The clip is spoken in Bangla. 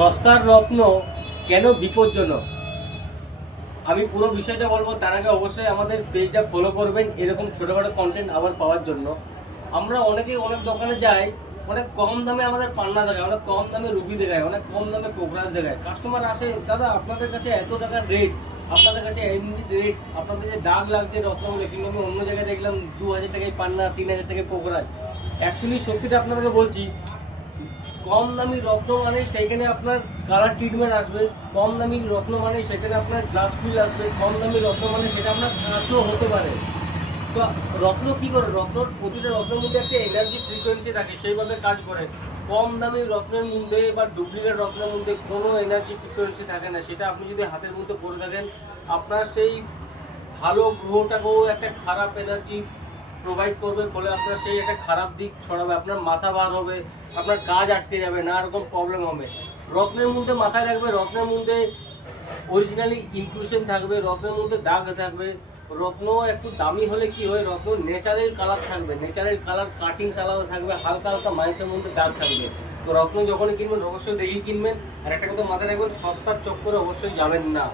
সস্তার রত্ন কেন বিপজ্জনক, আমি পুরো বিষয়টা বলবো। তার আগে অবশ্যই আমাদের পেজটা ফলো করবেন এরকম ছোটোখাটো কন্টেন্ট আবার পাওয়ার জন্য। আমরা অনেকে অনেক দোকানে যাই, অনেক কম দামে আমাদের পান্না দেখায়, অনেক কম দামে রুবি দেখায়, অনেক কম দামে পোকরাজ দেখায়। কাস্টমার আসে, দাদা আপনাদের কাছে এত টাকার রেট, আপনাদের কাছে এমনি রেট, আপনাদের যে দাগ লাগছে রত্নগুলো, কিন্তু আমি অন্য জায়গায় দেখলাম 2000 টাকায় পান্না, 3000 টাকায় পোকরাজ। অ্যাকচুয়ালি সত্যিটা আপনাদেরকে বলছি, কম দামি রত্ন মানে সেখানে আপনার কালার ট্রিটমেন্ট আসবে, কম দামি রত্ন মানে সেখানে আপনার গ্লাস ফিল আসবে, কম দামি রত্ন মানে সেটা আপনার কাঁচও হতে পারে। তো রত্ন কি করে, রত্নর প্রতিটা রত্নের মধ্যে একটা এনার্জি ফ্রিকোয়েন্সি থাকে, সেইভাবে কাজ করে। কম দামি রত্নের মধ্যে বা ডুপ্লিকেট রত্নের মধ্যে কোনো এনার্জি ফ্রিকোয়েন্সি থাকে না। সেটা আপনি যদি হাতের মধ্যে পরে থাকেন, আপনার সেই ভালো গ্রহটাকেও একটা খারাপ এনার্জি প্রোভাইড করবে, ফলে আপনার সেই একটা খারাপ দিক ছড়াবে, আপনার মাথা ভার হবে, আপনার কাজ আটকে যাবে, নানা রকম প্রবলেম হবে। রত্নের মধ্যে মাথায় রাখবে, রত্নের মধ্যে অরিজিনালি ইনক্লুশন থাকবে, রত্নের মধ্যে দাগ থাকবে। রত্ন একটু দামি হলে কি হয়, রত্ন ন্যাচারাল কালার থাকবে, ন্যাচারাল কালার কাটিংস আলাদা থাকবে, হালকা হালকা মাইন্সের মধ্যে দাগ থাকবে। তো রত্ন যখনই কিনবেন অবশ্যই দেখি কিনবেন। আর একটা কথা মাথায় রাখবেন, সস্তার চক্করে অবশ্যই যাবেন না।